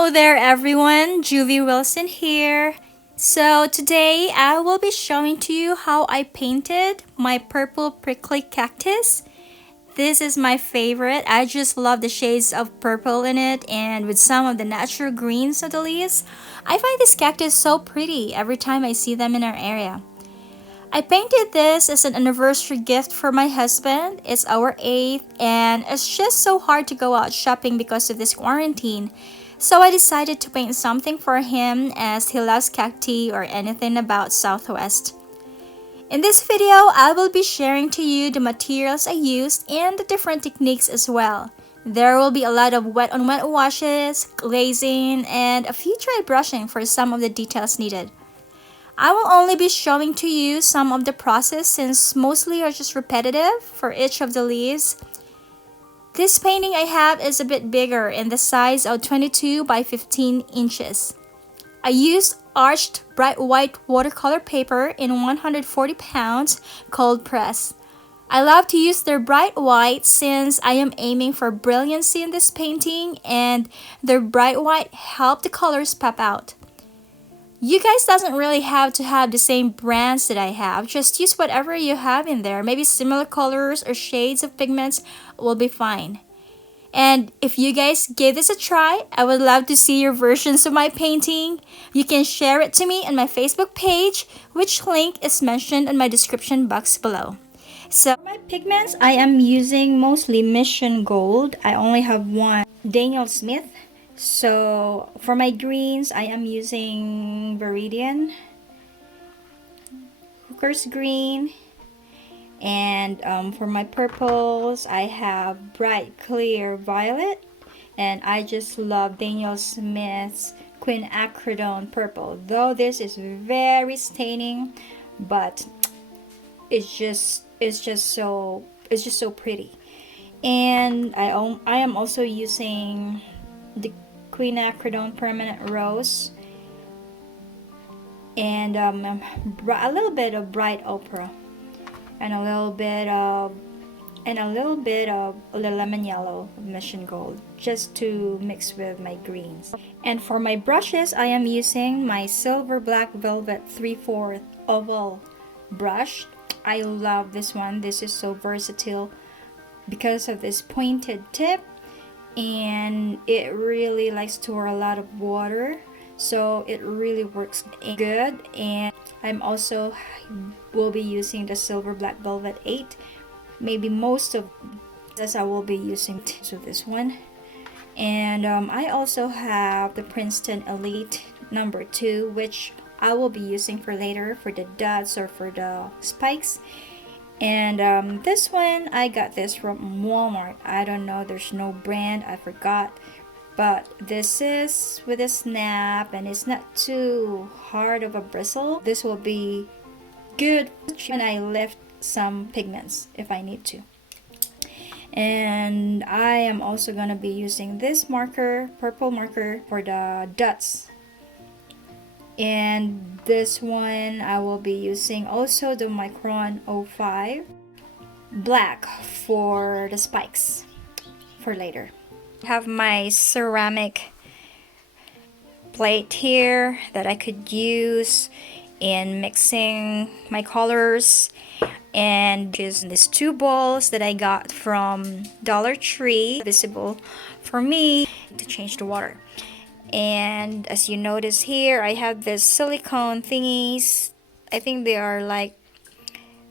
Hello there everyone, Julie Wilson here. So today I will be showing to you how I painted my purple prickly cactus. This is my favorite. I just love the shades of purple in it and with some of the natural greens of the leaves. I find this cactus so pretty every time I see them in our area. I painted this as an anniversary gift for my husband. It's our 8th and it's just so hard to go out shopping because of this quarantine. So I decided to paint something for him as he loves cacti or anything about Southwest. In this video, I will be sharing to you the materials I used and the different techniques as well. There will be a lot of wet on wet washes, glazing, and a few dry brushing for some of the details needed. I will only be showing to you some of the process since mostly are just repetitive for each of the leaves. This painting I have is a bit bigger in the size of 22 by 15 inches. I used arched bright white watercolor paper in 140 pounds cold press. I love to use their bright white since I am aiming for brilliancy in this painting and their bright white help the colors pop out. You guys doesn't really have to have the same brands that I have. Just use whatever you have in there. Maybe similar colors or shades of pigments will be fine. And if you guys give this a try, I would love to see your versions of my painting. You can share it to me on my Facebook page, which link is mentioned in my description box below. So for my pigments, I am using mostly Mission Gold. I only have one Daniel Smith. So for my greens, I am using Viridian, Hooker's Green, and for my purples, I have Bright Clear Violet, and I just love Daniel Smith's Quinacridone Purple. Though this is very staining, but it's just so pretty. And I am also using the Quinacridone Permanent Rose and a little bit of Bright Opera and a little bit of the lemon yellow of Mission Gold just to mix with my greens. And for my brushes, I am using my Silver Black Velvet 3/4 oval brush. I love this one. This is so versatile because of this pointed tip, and it really likes to store a lot of water, so it really works good. And I'm also will be using the Silver Black Velvet 8. Maybe most of this I will be using so this one. And I also have the Princeton Elite number 2, which I will be using for later for the dots or for the spikes. And this one, I got this from Walmart. I don't know, there's no brand, I forgot. But this is with a snap and it's not too hard of a bristle. This will be good when I lift some pigments if I need to. And I am also gonna be using this marker, purple marker, for the dots. And this one I will be using also the Micron 05 black for the spikes for later. I have my ceramic plate here that I could use in mixing my colors, and just these 2 balls that I got from Dollar Tree, visible for me to change the water. And as you notice here, I have this silicone thingies. I think they are like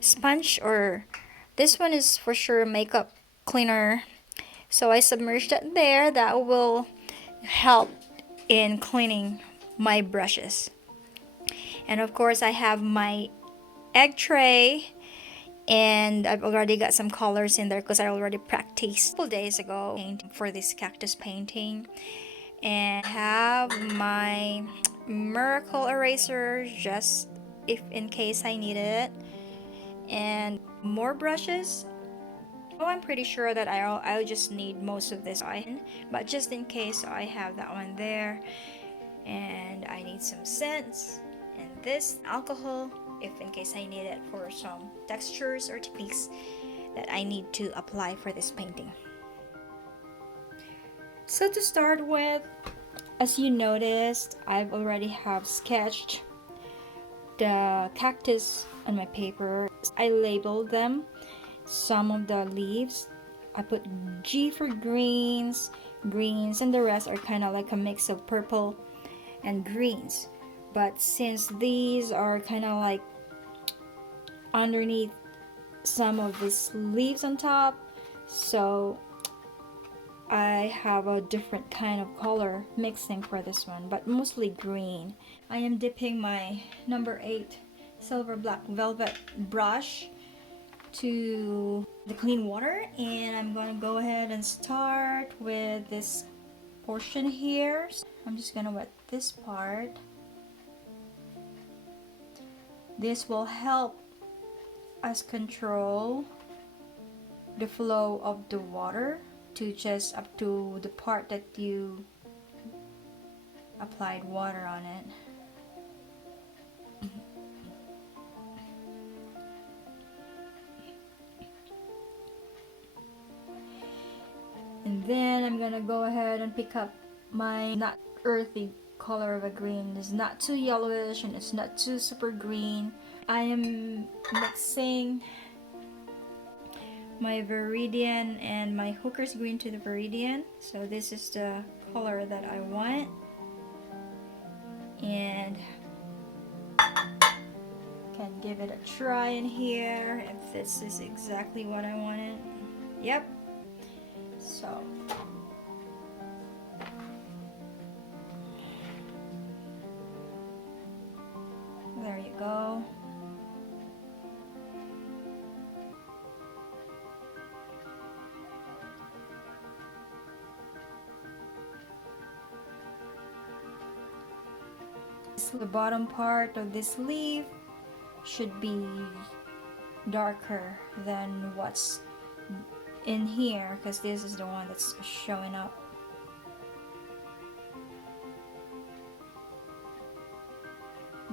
sponge, or this one is for sure makeup cleaner. So I submerged it there. That will help in cleaning my brushes. And of course I have my egg tray, and I've already got some colors in there because I already practiced a couple days ago for this cactus painting. And have my miracle eraser just if in case I need it, and more brushes. Oh, I'm pretty sure that I'll just need most of this, but just in case, I have that one there. And I need some scents and this alcohol if in case I need it for some textures or techniques that I need to apply for this painting. So to start with, As you noticed, I've already have sketched the cactus on my paper. I labeled them. Some of the leaves I put G for greens, and the rest are kind of like a mix of purple and greens. But since these are kind of like underneath some of these leaves on top, so I have a different kind of color mixing for this one, but mostly green. I am dipping my number 8 silver black velvet brush to the clean water, and I'm going to go ahead and start with this portion here. I'm just going to wet this part. This will help us control the flow of the water to just up to the part that you applied water on it. And then I'm gonna go ahead and pick up my not earthy color of a green. It's not too yellowish and it's not too super green. I am mixing my Viridian and my Hooker's green to the Viridian. So this is the color that I want. And can give it a try in here if this is exactly what I wanted. Yep. So there you go. The bottom part of this leaf should be darker than what's in here, because this is the one that's showing up.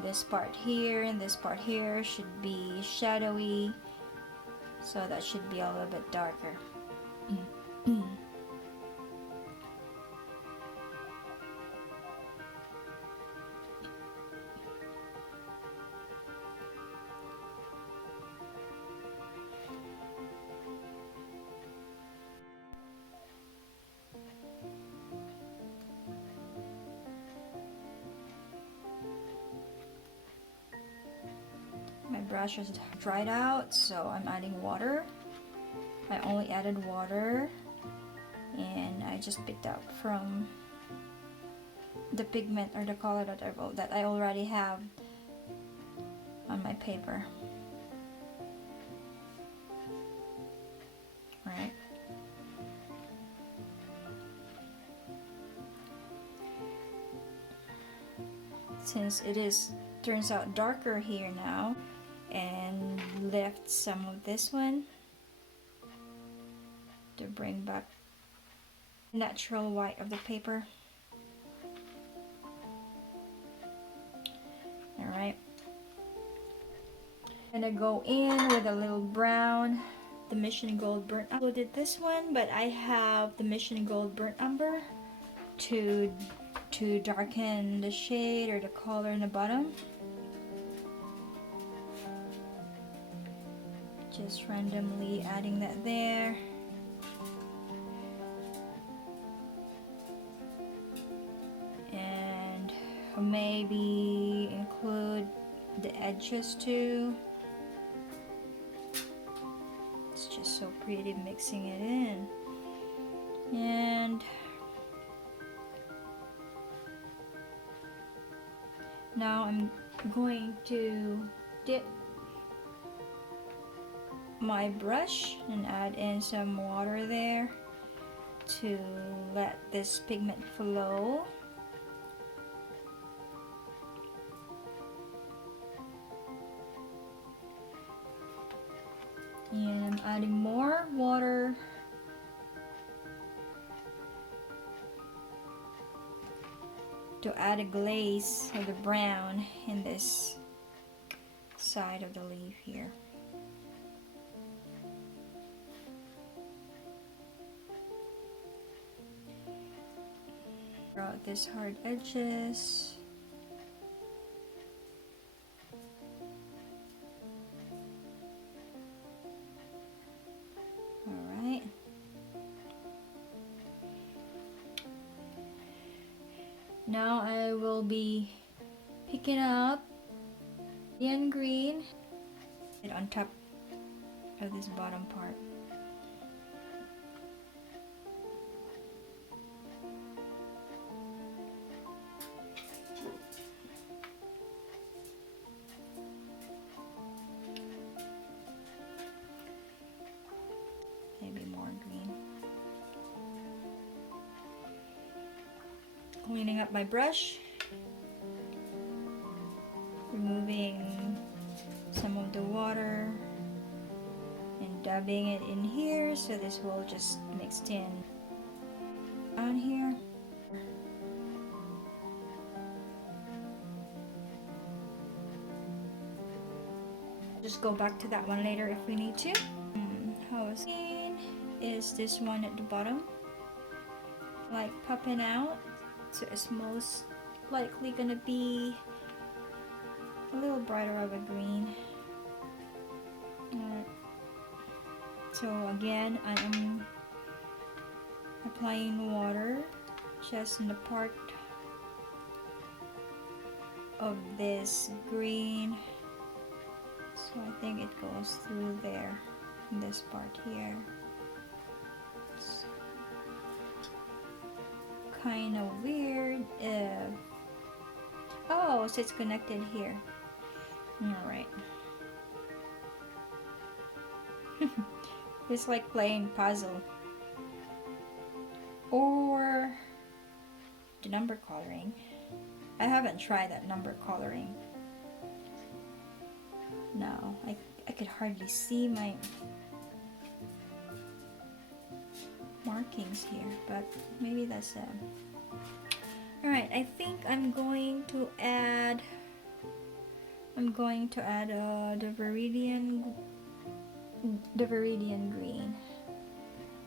This part here and this part here should be shadowy, so that should be a little bit darker. My brush is dried out, so I'm adding water. I only added water, and I just picked up from the pigment or the color that I already have on my paper. Right. Since it turns out darker here now, and left some of this one to bring back natural white of the paper. Alright. I'm gonna go in with a little brown, the Mission Gold Burnt Umber. I did this one, but I have the Mission Gold Burnt Umber to darken the shade or the color in the bottom. Just randomly adding that there. And maybe include the edges too. It's just so pretty mixing it in. And now I'm going to dip my brush and add in some water there to let this pigment flow. And I'm adding more water to add a glaze of the brown in this side of the leaf here. out these hard edges. Alright. Now I will be picking up the green on top of this bottom part. Maybe more green. Cleaning up my brush, removing some of the water and dabbing it in here so this will just mixed in on here. Just go back to that one later if we need to. How is is this one at the bottom, like popping out, so it's most likely gonna be a little brighter of a green. So again, I am applying water just in the part of this green, so I think it goes through there in this part here. It's kind of weird. Oh, so it's connected here. Alright. It's like playing puzzle. Or the number coloring. I haven't tried that number coloring. No, I could hardly see my markings here, but maybe that's Alright, I think I'm going to add the Viridian green,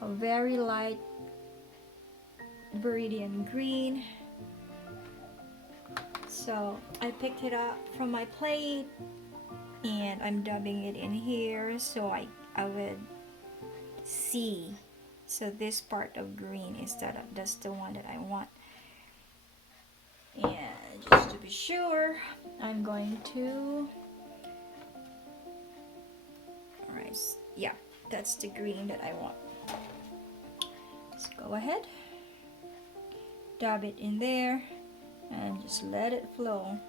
a very light Viridian green. So I picked it up from my plate and I'm dabbing it in here so I would see. So this part of green is that's the one that I want. And just to be sure, I'm going to, alright, yeah, that's the green that I want. Let's go ahead, dab it in there and just let it flow.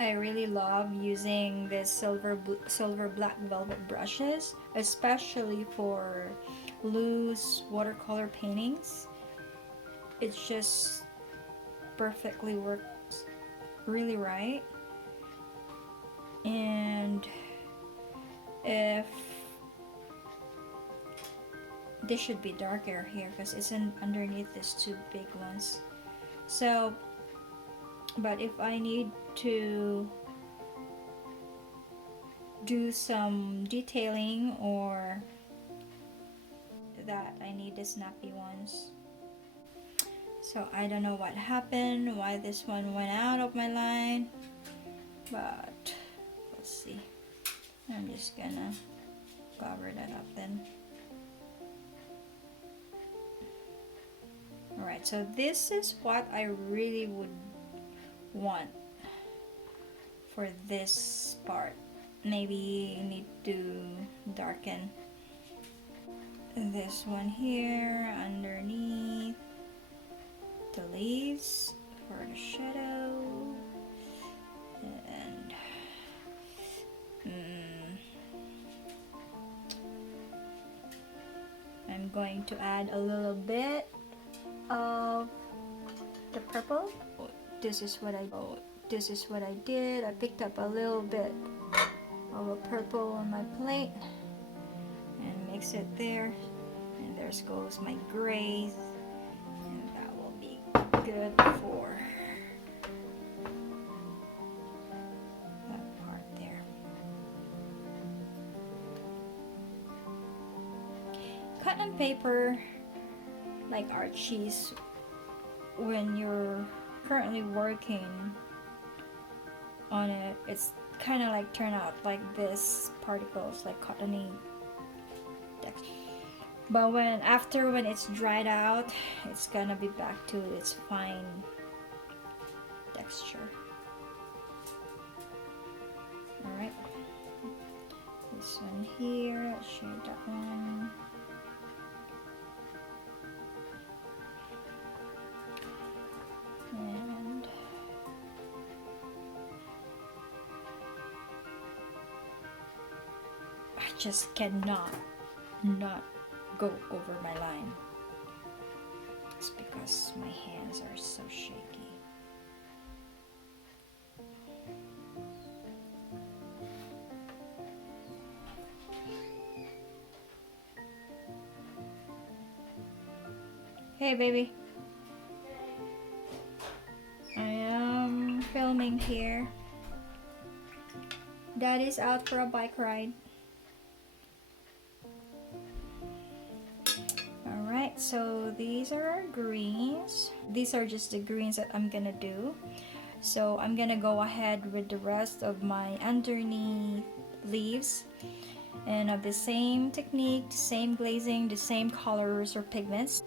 I really love using this silver black velvet brushes, especially for loose watercolor paintings. It just perfectly works really right. And if this should be darker here because it's underneath these two big ones. So, but if I need to do some detailing or that, I need the snappy ones. So I don't know what happened, why this one went out of my line, but let's see. I'm just gonna cover that up then. Alright, so this is what I really would want for this part. Maybe need to darken this one here underneath the leaves for the shadow, and I'm going to add a little bit of the purple. This is what I did. I picked up a little bit of a purple on my plate and mix it there. And there goes my gray. And that will be good for that part there. Cut on paper, like Archie's, when you're currently working on it, it's kind of like turn out like this particles, like cottony texture. But when it's dried out, it's gonna be back to its fine texture. Alright, this one here, I'll show you that one. And I just cannot not go over my line. It's because my hands are so shaky. Hey baby. I am filming here. Daddy's out for a bike ride. Alright, so these are our greens. These are just the greens that I'm gonna do. So I'm gonna go ahead with the rest of my underneath leaves. And of the same technique, the same glazing, the same colors or pigments.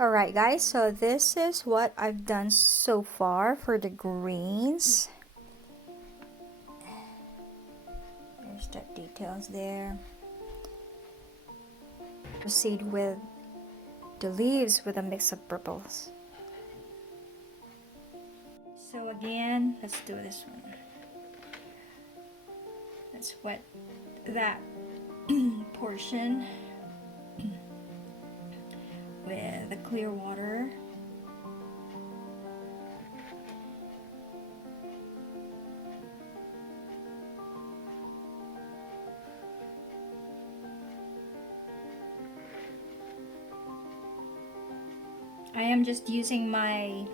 Alright guys, so this is what I've done so far for the greens. There's the details there. Proceed with the leaves with a mix of purples. So again, let's do this one. Let's wet that portion with the clear water. I am just using my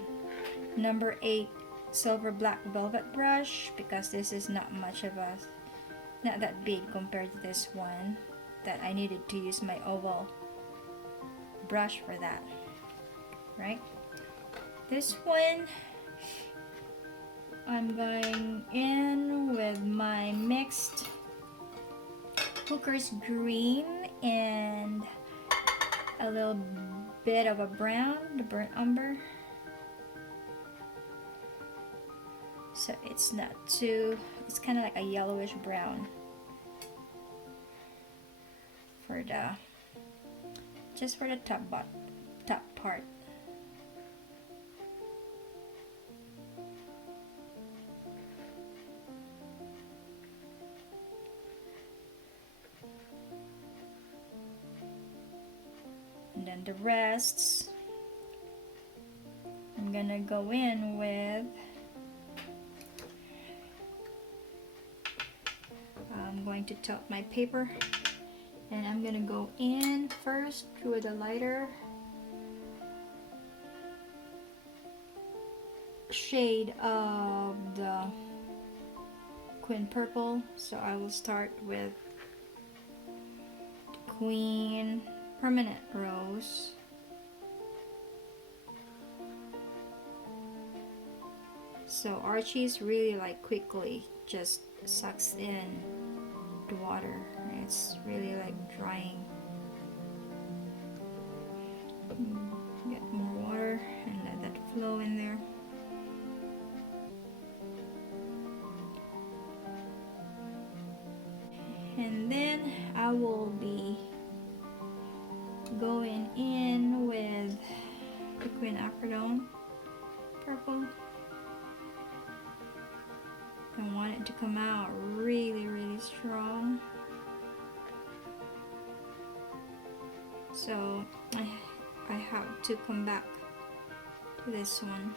number 8 silver black velvet brush because this is not that big compared to this one that I needed to use my oval brush for that, right? This one I'm going in with my mixed Hooker's green and a little bit of a brown, the burnt umber. So it's not too, it's kind of like a yellowish brown for the, just for the top part. And then the rests, I'm gonna go in with, I'm going to tilt my paper and I'm gonna go in first with a lighter shade of the Queen Purple. So I will start with the Queen Permanent Rose. So Archie's really like quickly just sucks in the water. It's really like drying. Get more water and let that flow in there. And then I will be going in with the Queen Acridone Purple. I want it to come out really, really strong. So I have to come back to this one.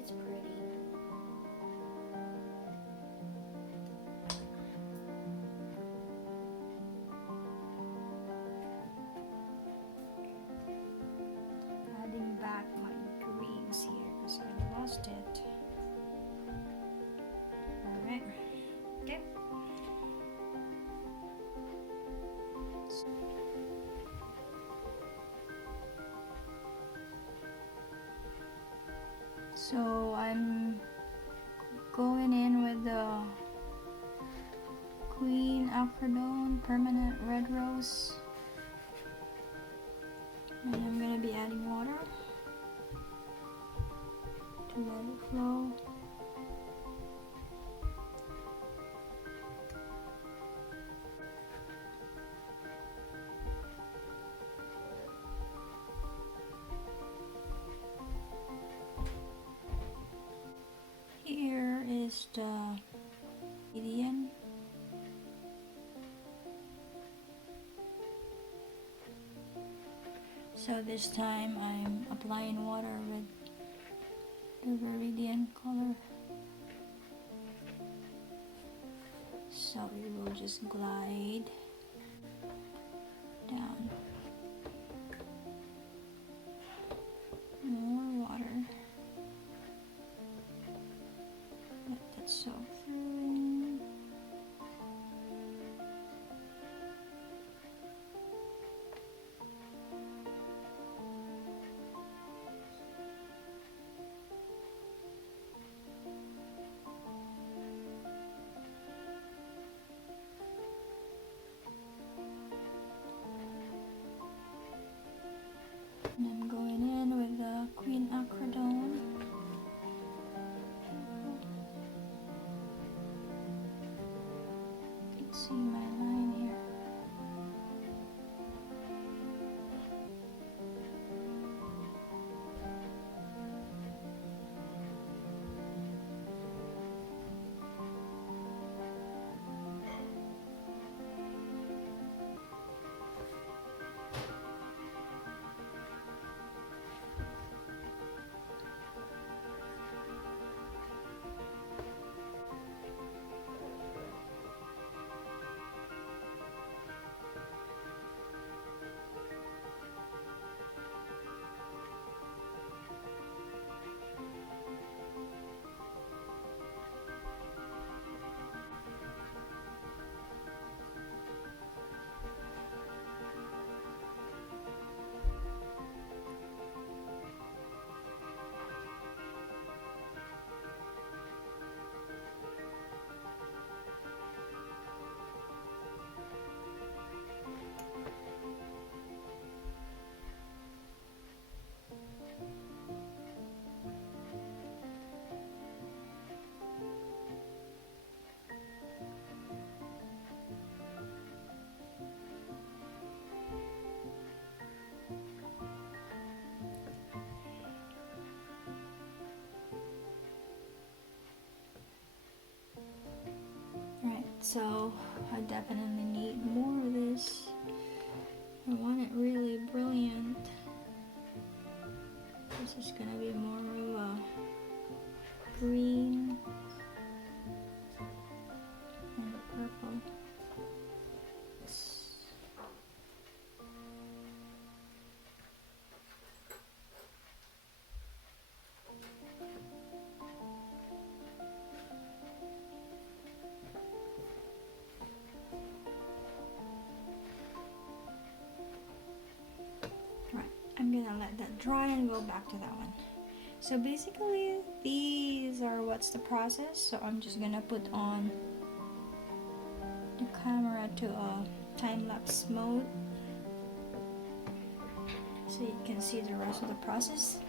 It's pretty. Adding back my greens here because I lost it. Alright. Okay. So I'm going in with the Queen Acrodone Permanent Red Rose. And I'm gonna be adding water to let it flow. Here is the Indian. So this time I'm applying water with the Viridian color. So it will just glide down. More water. Let that soak through. So I definitely need more of this. I want it really brilliant. This is gonna be more of a green and a purple. Right, I'm gonna let that dry and go back to that one. So basically these are what's the process. So I'm just gonna put on the camera to a time-lapse mode so you can see the rest of the process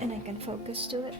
and I can focus to it.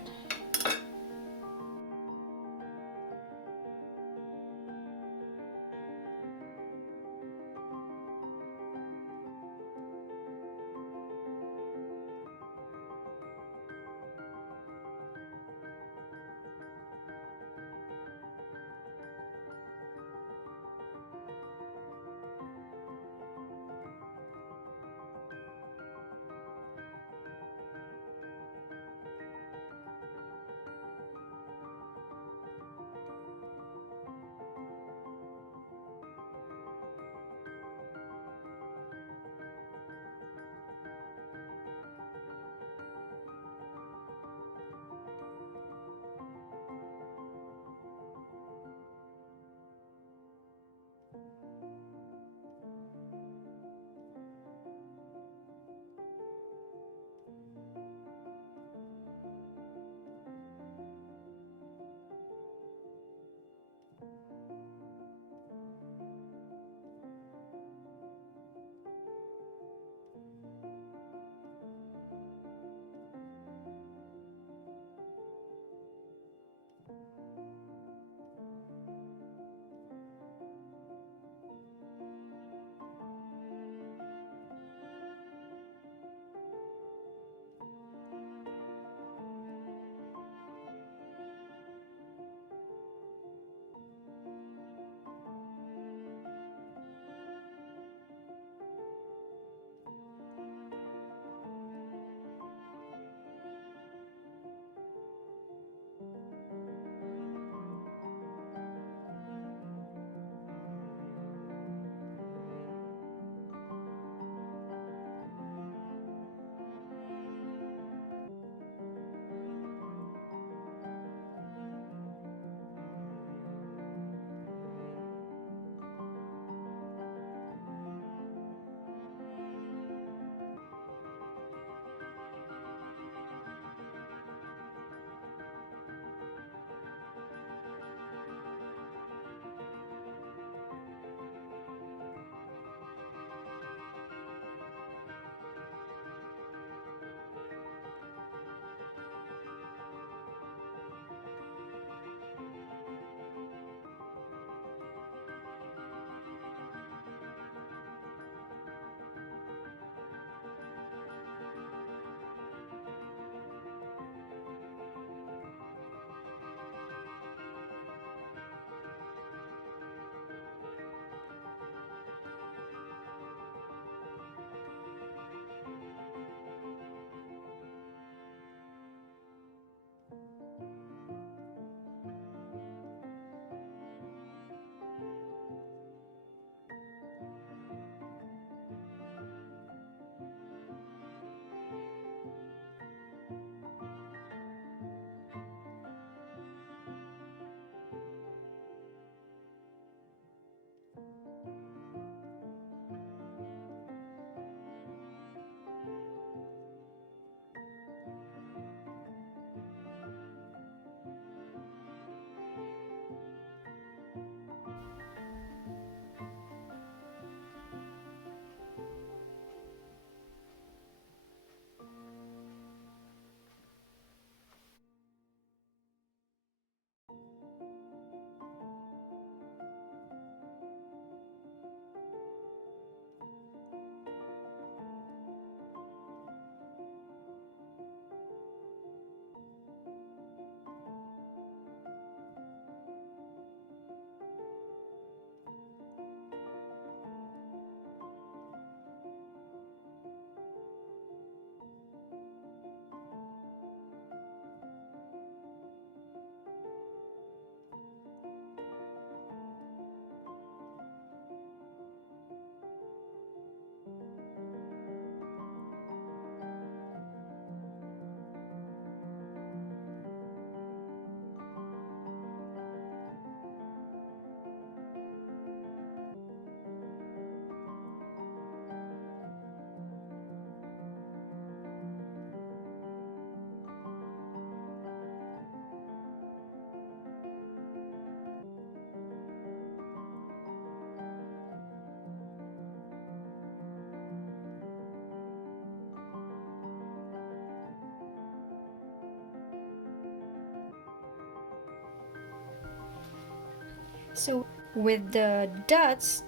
So with the dots,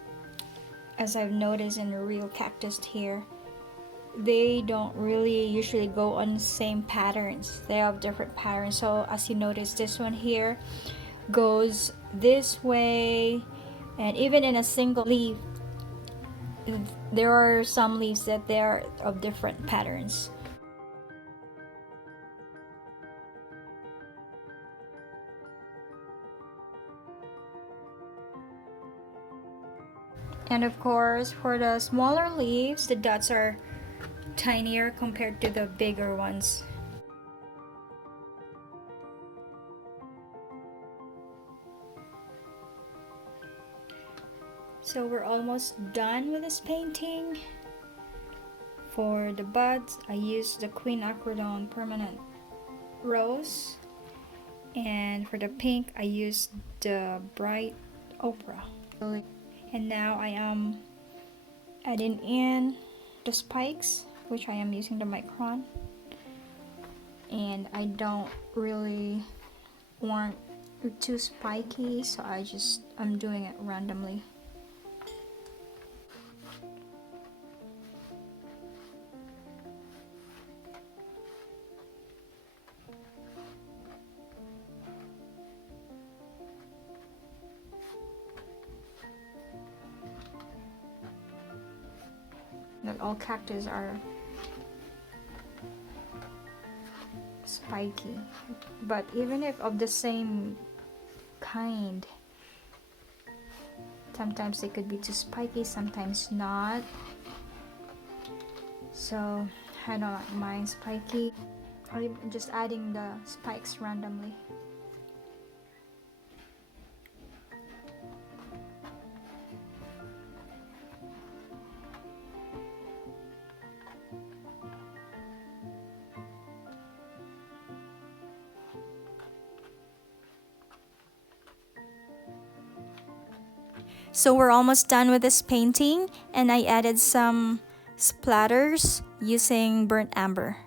as I've noticed in the real cactus here, they don't really usually go on the same patterns. They have different patterns. So as you notice, this one here goes this way, and even in a single leaf, there are some leaves that they are of different patterns. And of course, for the smaller leaves, the dots are tinier compared to the bigger ones. So we're almost done with this painting. For the buds, I used the Queen Acridone Permanent Rose. And for the pink, I used the Bright Opera. And now I am adding in the spikes, which I am using the micron. And I don't really want it too spiky, so I'm doing it randomly. Not all cactus are spiky, but even if of the same kind, sometimes they could be too spiky, sometimes not. So I don't like mine spiky. I'm just adding the spikes randomly. So we're almost done with this painting, and I added some splatters using burnt amber.